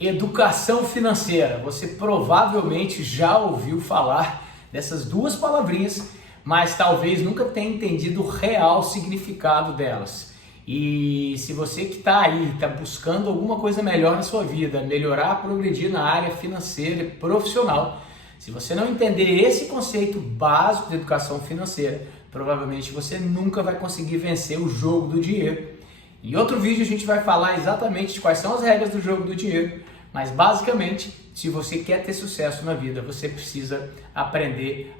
Educação financeira. Você provavelmente já ouviu falar dessas duas palavrinhas, mas talvez nunca tenha entendido o real significado delas. E se você que está aí, está buscando alguma coisa melhor na sua vida, melhorar, progredir na área financeira e profissional, se você não entender esse conceito básico de educação financeira, provavelmente você nunca vai conseguir vencer o jogo do dinheiro. Em outro vídeo a gente vai falar exatamente de quais são as regras do jogo do dinheiro, mas basicamente, se você quer ter sucesso na vida, você precisa aprender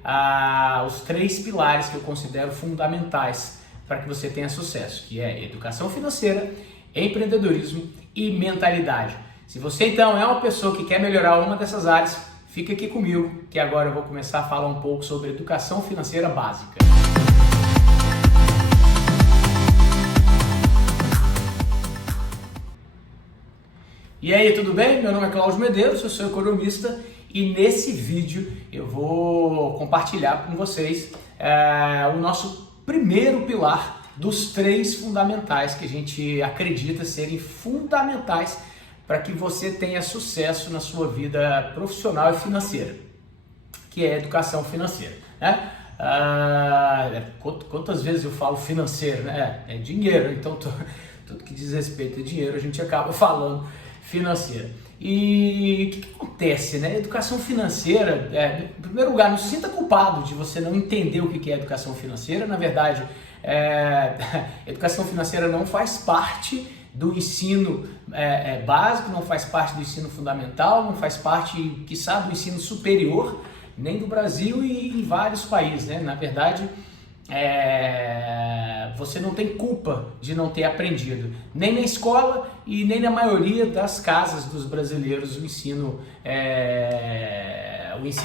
os 3 pilares que eu considero fundamentais para que você tenha sucesso, que é educação financeira, empreendedorismo e mentalidade. Se você então é uma pessoa que quer melhorar uma dessas áreas, fica aqui comigo, que agora eu vou começar a falar um pouco sobre educação financeira básica. E aí, tudo bem? Meu nome é Cláudio Medeiros, eu sou economista e nesse vídeo eu vou compartilhar com vocês o nosso primeiro pilar dos 3 fundamentais que a gente acredita serem fundamentais para que você tenha sucesso na sua vida profissional e financeira, que é a educação financeira, né? Quantas vezes eu falo financeiro, né? É dinheiro, então tudo que diz respeito a dinheiro a gente acaba falando financeira. E o que acontece, né? Educação financeira, em primeiro lugar, não se sinta culpado de você não entender o que é educação financeira. Na verdade, educação financeira não faz parte do ensino básico, não faz parte do ensino fundamental, não faz parte, quiçá, do ensino superior, nem do Brasil e em vários países, né? Na verdade, você não tem culpa de não ter aprendido, nem na escola e nem na maioria das casas dos brasileiros o ensino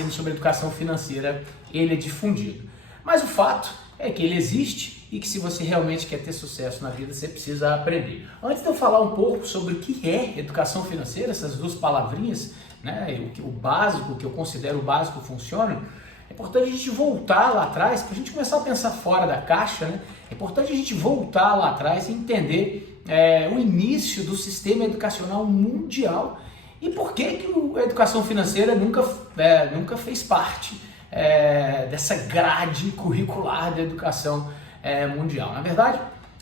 sobre educação financeira ele é difundido. Mas o fato é que ele existe e que se você realmente quer ter sucesso na vida, você precisa aprender. Antes de eu falar um pouco sobre o que é educação financeira, essas 2 palavrinhas, né, o básico, que eu considero o básico funciona, é importante a gente voltar lá atrás, para a gente começar a pensar fora da caixa, né? É importante a gente voltar lá atrás e entender o início do sistema educacional mundial e por que a educação financeira nunca fez parte dessa grade curricular da educação mundial. Na verdade,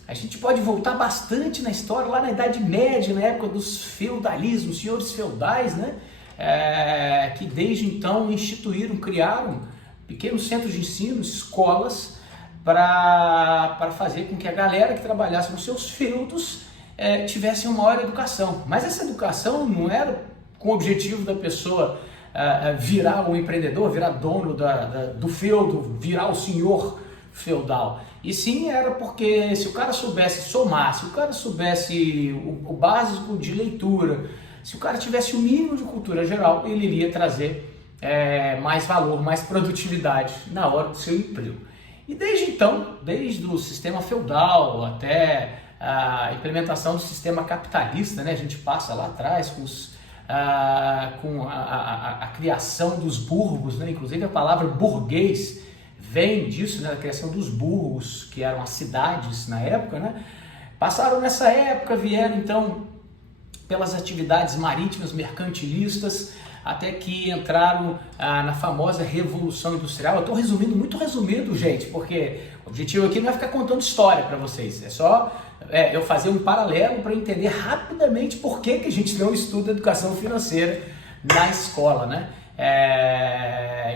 a gente pode voltar bastante na história, lá na Idade Média, na época dos feudalismos, senhores feudais, né? Que desde então criaram pequenos centros de ensino, escolas, para fazer com que a galera que trabalhasse nos seus feudos tivesse uma maior educação. Mas essa educação não era com o objetivo da pessoa virar um empreendedor, virar dono do feudo, virar o senhor feudal. E sim, era porque se o cara soubesse somar, se o cara soubesse o básico de leitura, se o cara tivesse o mínimo de cultura geral, ele iria trazer mais valor, mais produtividade na hora do seu emprego. E desde então, desde o sistema feudal até a implementação do sistema capitalista, né, a gente passa lá atrás com a criação dos burgos, né, inclusive a palavra burguês vem disso, né, da criação dos burgos, que eram as cidades na época, né? Passaram nessa época, vieram então pelas atividades marítimas mercantilistas, até que entraram na famosa Revolução Industrial. Eu estou resumindo, muito resumido, gente, porque o objetivo aqui não é ficar contando história para vocês, é só eu fazer um paralelo para entender rapidamente por que a gente não estuda educação financeira na escola, né?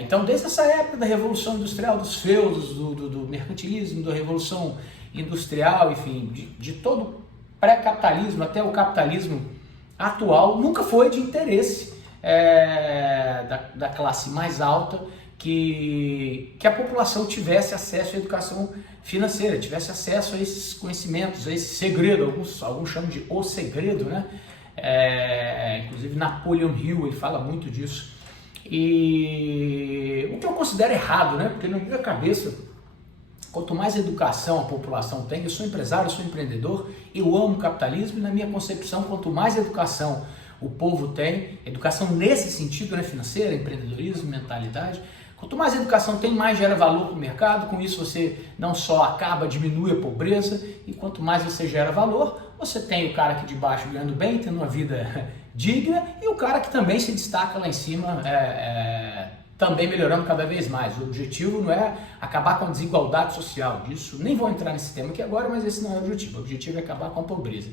Então, desde essa época da Revolução Industrial, dos feudos, do mercantilismo, da Revolução Industrial, enfim, de todo o pré-capitalismo até o capitalismo atual, nunca foi de interesse da classe mais alta que a população tivesse acesso à educação financeira, tivesse acesso a esses conhecimentos, a esse segredo, alguns chamam de o segredo, né? Inclusive Napoleon Hill, ele fala muito disso. E o que eu considero errado, né? Porque na minha cabeça, quanto mais educação a população tem, eu sou empresário, eu sou empreendedor, eu amo o capitalismo e na minha concepção, quanto mais educação o povo tem, educação nesse sentido, né, financeira, empreendedorismo, mentalidade, quanto mais educação tem, mais gera valor para o mercado, com isso você não só diminui a pobreza, e quanto mais você gera valor, você tem o cara aqui de baixo ganhando bem, tendo uma vida digna, e o cara que também se destaca lá em cima, também melhorando cada vez mais. O objetivo não é acabar com a desigualdade social, disso nem vou entrar nesse tema aqui agora, mas esse não é o objetivo. O objetivo é acabar com a pobreza.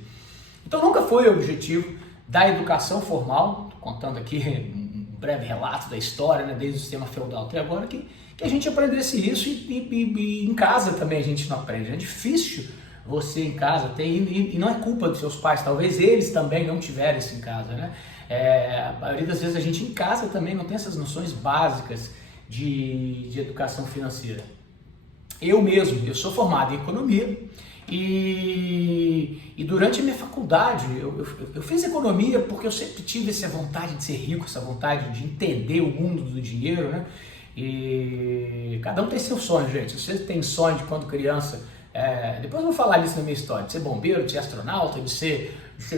Então nunca foi o objetivo da educação formal, contando aqui um breve relato da história, né, desde o sistema feudal até agora, que a gente aprendesse isso e em casa também a gente não aprende. É difícil você em casa ter, e não é culpa dos seus pais, talvez eles também não tiveram isso em casa, né? A maioria das vezes a gente em casa também não tem essas noções básicas de educação financeira. Eu sou formado em economia e durante a minha faculdade eu fiz economia porque eu sempre tive essa vontade de ser rico, essa vontade de entender o mundo do dinheiro, né? E cada um tem seu sonho, gente. Se você tem sonho de quando criança, depois eu vou falar isso na minha história, de ser bombeiro, de ser astronauta, de ser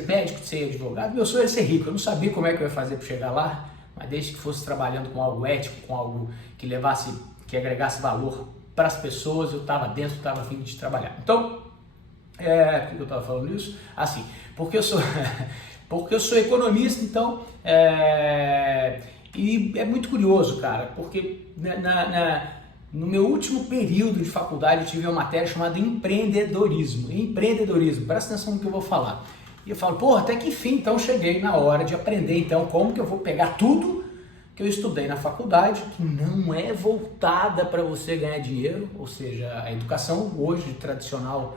médico, de ser advogado, meu sonho era ser rico. Eu não sabia como é que eu ia fazer para chegar lá, mas desde que fosse trabalhando com algo ético, com algo que agregasse valor para as pessoas, eu estava dentro, estava a fim de trabalhar. Então, por que eu estava falando isso? Assim, porque eu sou economista, então, e é muito curioso, cara, porque no meu último período de faculdade eu tive uma matéria chamada empreendedorismo. Empreendedorismo, presta atenção no que eu vou falar. E eu falo, porra, até que enfim, então cheguei na hora de aprender, então, como que eu vou pegar tudo que eu estudei na faculdade, que não é voltada para você ganhar dinheiro, ou seja, a educação hoje tradicional,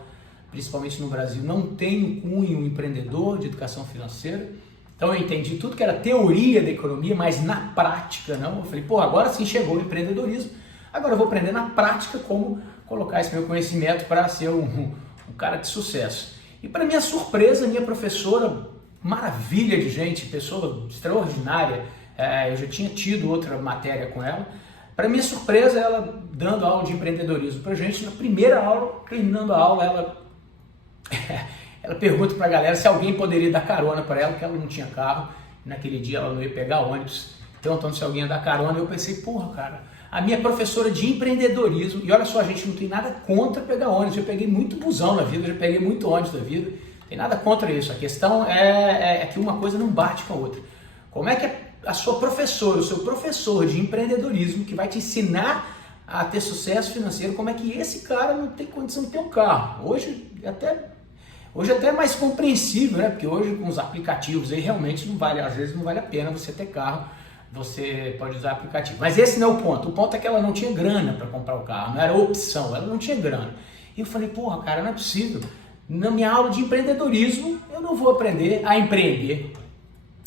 principalmente no Brasil, não tem um cunho empreendedor de educação financeira. Então eu entendi tudo que era teoria da economia, mas na prática não. Eu falei, pô, agora sim chegou o empreendedorismo, agora eu vou aprender na prática como colocar esse meu conhecimento para ser um cara de sucesso. E para minha surpresa, minha professora, maravilha de gente, pessoa extraordinária, eu já tinha tido outra matéria com ela. Para minha surpresa, ela dando aula de empreendedorismo para gente, na primeira aula, terminando a aula, ela pergunta para a galera se alguém poderia dar carona para ela, porque ela não tinha carro, naquele dia ela não ia pegar ônibus, então se alguém ia dar carona, eu pensei, porra, cara, a minha professora de empreendedorismo, e olha só, a gente não tem nada contra pegar ônibus, eu peguei muito busão na vida, eu já peguei muito ônibus na vida, não tem nada contra isso, a questão é que uma coisa não bate com a outra. Como é que a sua professora, o seu professor de empreendedorismo, que vai te ensinar a ter sucesso financeiro, como é que esse cara não tem condição de ter um carro? Hoje até é mais compreensível, né? Porque hoje com os aplicativos aí realmente às vezes não vale a pena você ter carro, você pode usar aplicativo. Mas esse não é o ponto. O ponto é que ela não tinha grana para comprar o carro, não era opção, ela não tinha grana. E eu falei, porra, cara, não é possível. Na minha aula de empreendedorismo, eu não vou aprender a empreender.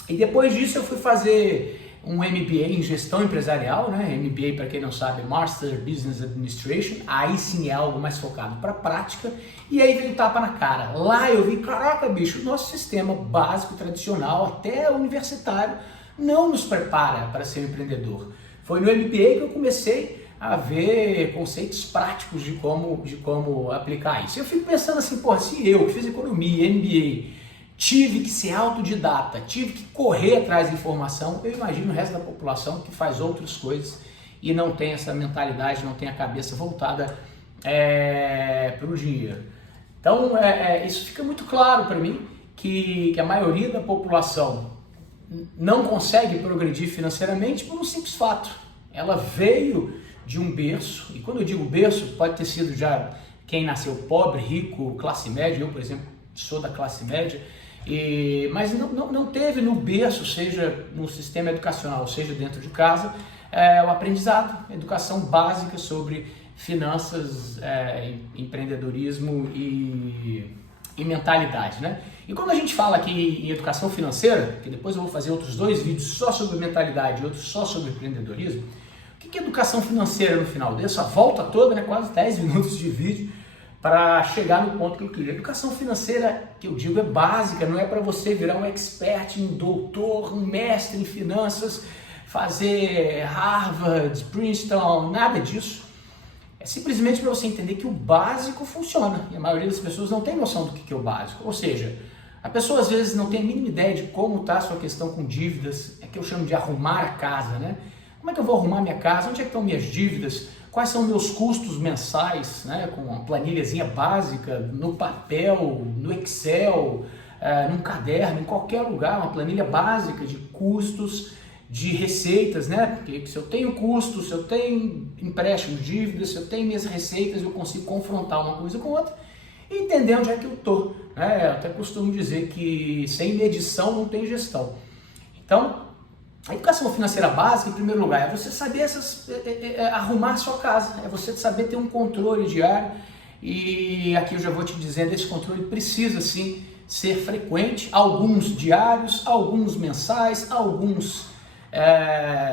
E depois disso eu fui fazer um MBA em gestão empresarial, né? MBA, para quem não sabe, Master Business Administration. Aí sim é algo mais focado para prática. E aí veio tapa na cara. Lá eu vi, caraca, bicho, o nosso sistema básico, tradicional, até universitário, não nos prepara para ser um empreendedor. Foi no MBA que eu comecei a ver conceitos práticos de como aplicar isso. Eu fico pensando assim, pô, se eu que fiz economia, MBA, tive que ser autodidata, tive que correr atrás da informação, eu imagino o resto da população que faz outras coisas e não tem essa mentalidade, não tem a cabeça voltada para o dinheiro. Então, isso fica muito claro para mim, que a maioria da população não consegue progredir financeiramente por um simples fato. Ela veio de um berço, e quando eu digo berço, pode ter sido já quem nasceu pobre, rico, classe média, eu, por exemplo, sou da classe média, mas não teve no berço, seja no sistema educacional, seja dentro de casa, o aprendizado, a educação básica sobre finanças, empreendedorismo e mentalidade, né? E quando a gente fala aqui em educação financeira, que depois eu vou fazer outros 2 vídeos só sobre mentalidade e outros só sobre empreendedorismo, o que é educação financeira no final dessa volta toda, né? Quase 10 minutos de vídeo, para chegar no ponto que eu queria. Educação financeira, que eu digo, é básica, não é para você virar um expert, um doutor, um mestre em finanças, fazer Harvard, Princeton, nada disso. É simplesmente para você entender que o básico funciona, e a maioria das pessoas não tem noção do que é o básico. Ou seja, a pessoa às vezes não tem a mínima ideia de como está a sua questão com dívidas, que eu chamo de arrumar a casa, né? Como é que eu vou arrumar minha casa? Onde é que estão minhas dívidas? Quais são meus custos mensais, né? Com uma planilhazinha básica, no papel, no Excel, num caderno, em qualquer lugar, uma planilha básica de custos, de receitas, né? Porque se eu tenho custos, se eu tenho empréstimos, dívidas, se eu tenho minhas receitas, eu consigo confrontar uma coisa com outra e entender onde é que eu estou. Né? Eu até costumo dizer que sem medição não tem gestão. Então, a educação financeira básica, em primeiro lugar, é você saber arrumar a sua casa, é você saber ter um controle diário. E aqui eu já vou te dizendo, esse controle precisa sim ser frequente, alguns diários, alguns mensais, alguns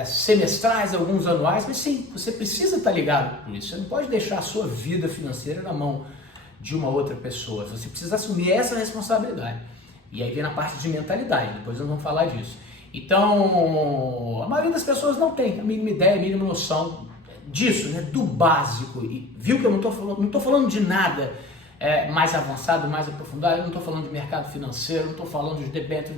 semestrais, alguns anuais, mas sim, você precisa estar ligado com isso. Você não pode deixar a sua vida financeira na mão de uma outra pessoa, você precisa assumir essa responsabilidade. E aí vem na parte de mentalidade, depois nós vamos falar disso. Então, a maioria das pessoas não tem a mínima ideia, a mínima noção disso, né, do básico. E viu que eu não estou falando de nada mais avançado, mais aprofundado, eu não estou falando de mercado financeiro, não estou falando de debêntures,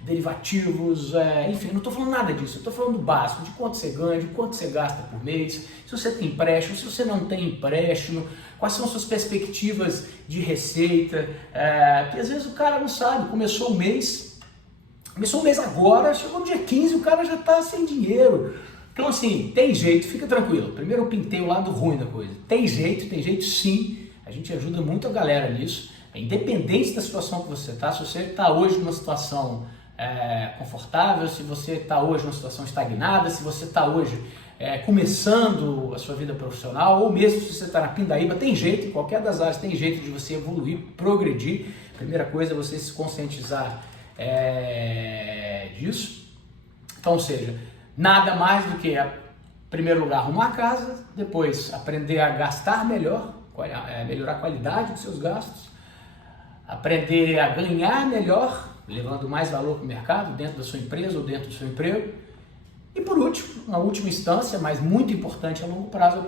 derivativos, enfim, não estou falando nada disso. Eu estou falando do básico, de quanto você ganha, de quanto você gasta por mês, se você tem empréstimo, se você não tem empréstimo, quais são suas perspectivas de receita, porque às vezes o cara não sabe, começou o mês agora, chegou no dia 15, o cara já está sem dinheiro. Então assim, tem jeito, fica tranquilo. Primeiro eu pintei o lado ruim da coisa. Tem jeito sim. A gente ajuda muito a galera nisso, independente da situação que você está. Se você está hoje numa situação confortável, se você está hoje numa situação estagnada, se você está hoje começando a sua vida profissional, ou mesmo se você está na pindaíba, tem jeito, em qualquer das áreas tem jeito de você evoluir, progredir. Primeira coisa é você se conscientizar disso. Então, ou seja, nada mais do que, em primeiro lugar, arrumar a casa, depois aprender a gastar melhor, melhorar a qualidade dos seus gastos, aprender a ganhar melhor, levando mais valor para o mercado, dentro da sua empresa ou dentro do seu emprego. E por último, uma última instância, mas muito importante a longo prazo,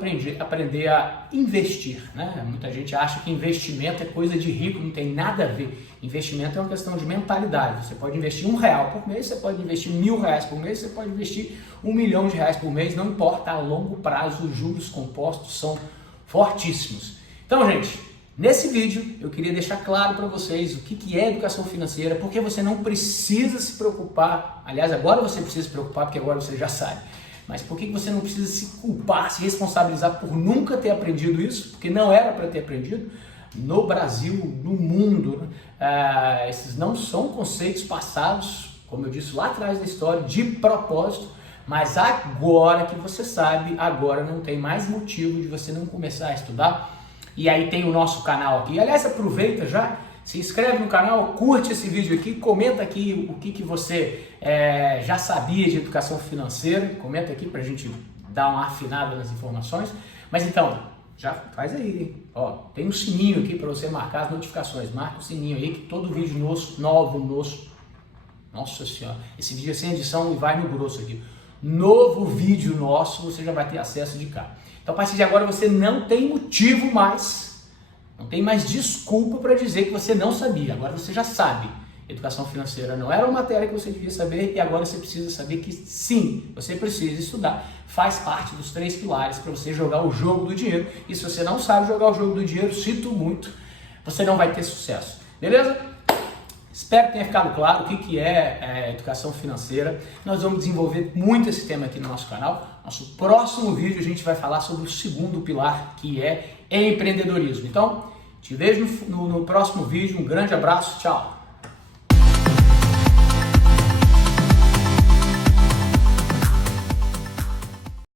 aprender a investir. Né? Muita gente acha que investimento é coisa de rico, não tem nada a ver. Investimento é uma questão de mentalidade. Você pode investir R$1 por mês, você pode investir R$1.000 por mês, você pode investir R$1 milhão por mês, não importa, a longo prazo os juros compostos são fortíssimos. Então, gente, nesse vídeo eu queria deixar claro para vocês o que é educação financeira, porque você não precisa se preocupar. Aliás, agora você precisa se preocupar, porque agora você já sabe. Mas por que você não precisa se culpar, se responsabilizar por nunca ter aprendido isso? Porque não era para ter aprendido. No Brasil, no mundo, esses não são conceitos passados, como eu disse lá atrás da história, de propósito. Mas agora que você sabe, agora não tem mais motivo de você não começar a estudar. E aí tem o nosso canal aqui. Aliás, aproveita já, se inscreve no canal, curte esse vídeo aqui, comenta aqui o que você já sabia de educação financeira, comenta aqui pra gente dar uma afinada nas informações. Mas então, já faz aí, hein? Ó, tem um sininho aqui para você marcar as notificações, marca o sininho aí que todo vídeo nosso, nossa senhora, esse vídeo é sem edição e vai no grosso aqui. Novo vídeo nosso, você já vai ter acesso de cá. Então, a partir de agora, você não tem motivo mais, não tem mais desculpa para dizer que você não sabia. Agora você já sabe. Educação financeira não era uma matéria que você devia saber e agora você precisa saber que sim, você precisa estudar. Faz parte dos 3 pilares para você jogar o jogo do dinheiro. E se você não sabe jogar o jogo do dinheiro, sinto muito, você não vai ter sucesso. Beleza? Espero que tenha ficado claro o que é educação financeira. Nós vamos desenvolver muito esse tema aqui no nosso canal. Nosso próximo vídeo a gente vai falar sobre o segundo pilar, que é empreendedorismo. Então, te vejo no próximo vídeo. Um grande abraço, tchau!